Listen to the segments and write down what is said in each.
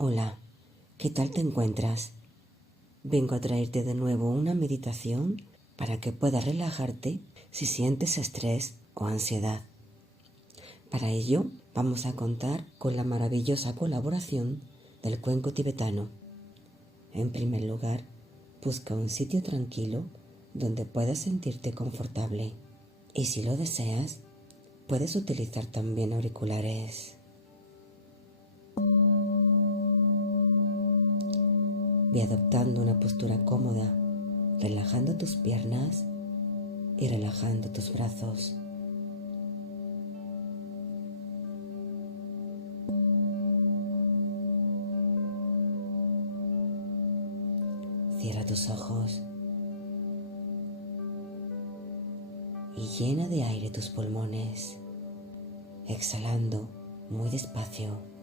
Hola, ¿qué tal te encuentras? Vengo a traerte de nuevo una meditación para que puedas relajarte si sientes estrés o ansiedad. Para ello, vamos a contar con la maravillosa colaboración del cuenco tibetano. En primer lugar, busca un sitio tranquilo donde puedas sentirte confortable. Y si lo deseas, puedes utilizar también auriculares. Ve adoptando una postura cómoda, relajando tus piernas y relajando tus brazos. Cierra tus ojos y llena de aire tus pulmones, exhalando muy despacio.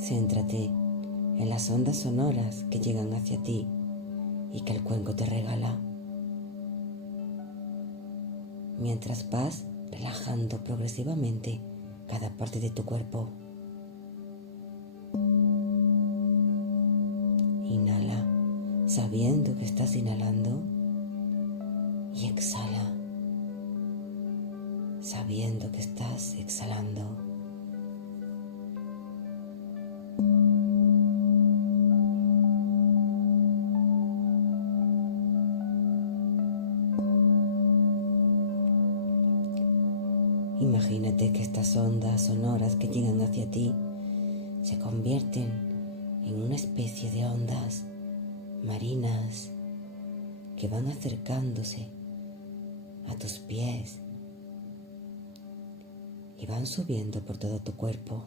Céntrate en las ondas sonoras que llegan hacia ti y que el cuenco te regala, mientras vas relajando progresivamente cada parte de tu cuerpo. Inhala, sabiendo que estás inhalando, y exhala, sabiendo que estás exhalando. Imagínate que estas ondas sonoras que llegan hacia ti se convierten en una especie de ondas marinas que van acercándose a tus pies y van subiendo por todo tu cuerpo.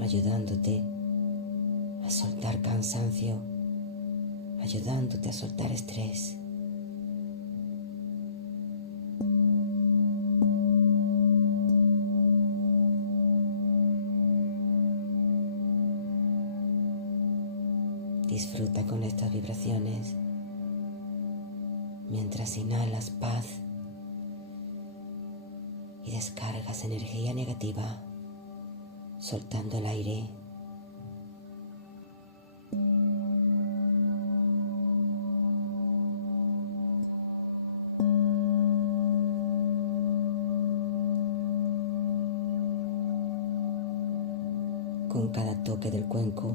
Ayudándote a soltar cansancio, ayudándote a soltar estrés. Disfruta con estas vibraciones mientras inhalas paz y descargas energía negativa, soltando el aire. Con cada toque del cuenco,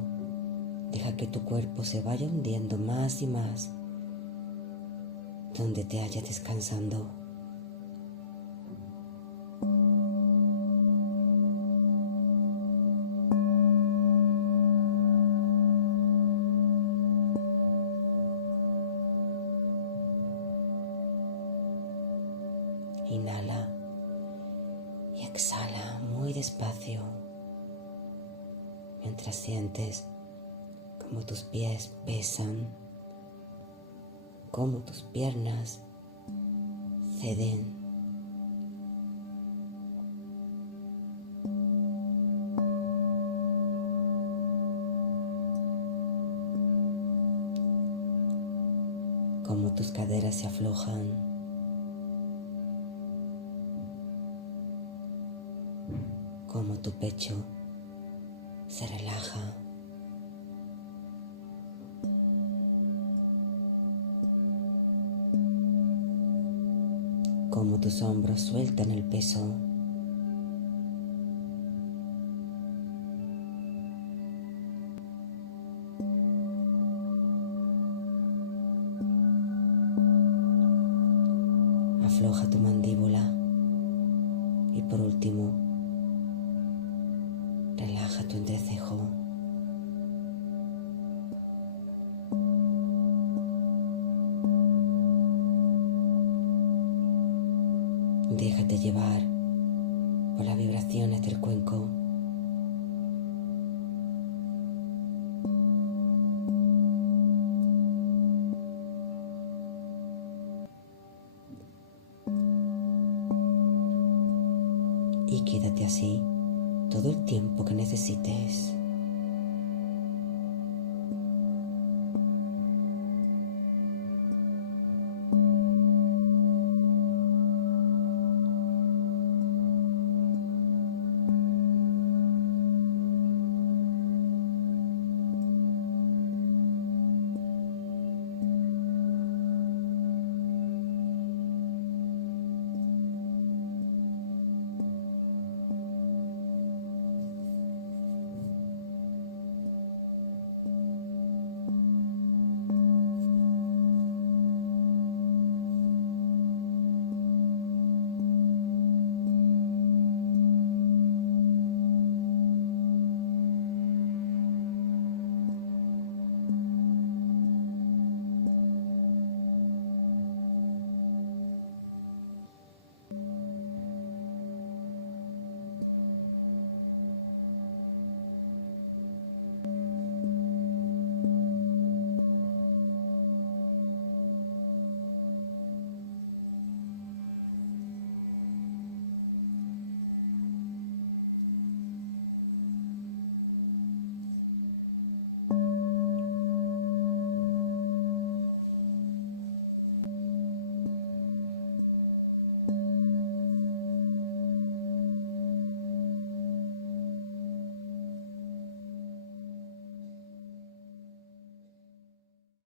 deja que tu cuerpo se vaya hundiendo más y más donde te hallas descansando. Inhala y exhala muy despacio, mientras sientes cómo tus pies pesan, cómo tus piernas ceden. Cómo tus caderas se aflojan. Cómo tu pecho se relaja. Cómo tus hombros sueltan el peso. Afloja tu mandíbula y por último, relaja tu entrecejo. Déjate llevar por las vibraciones del cuenco. Y quédate así todo el tiempo que necesites.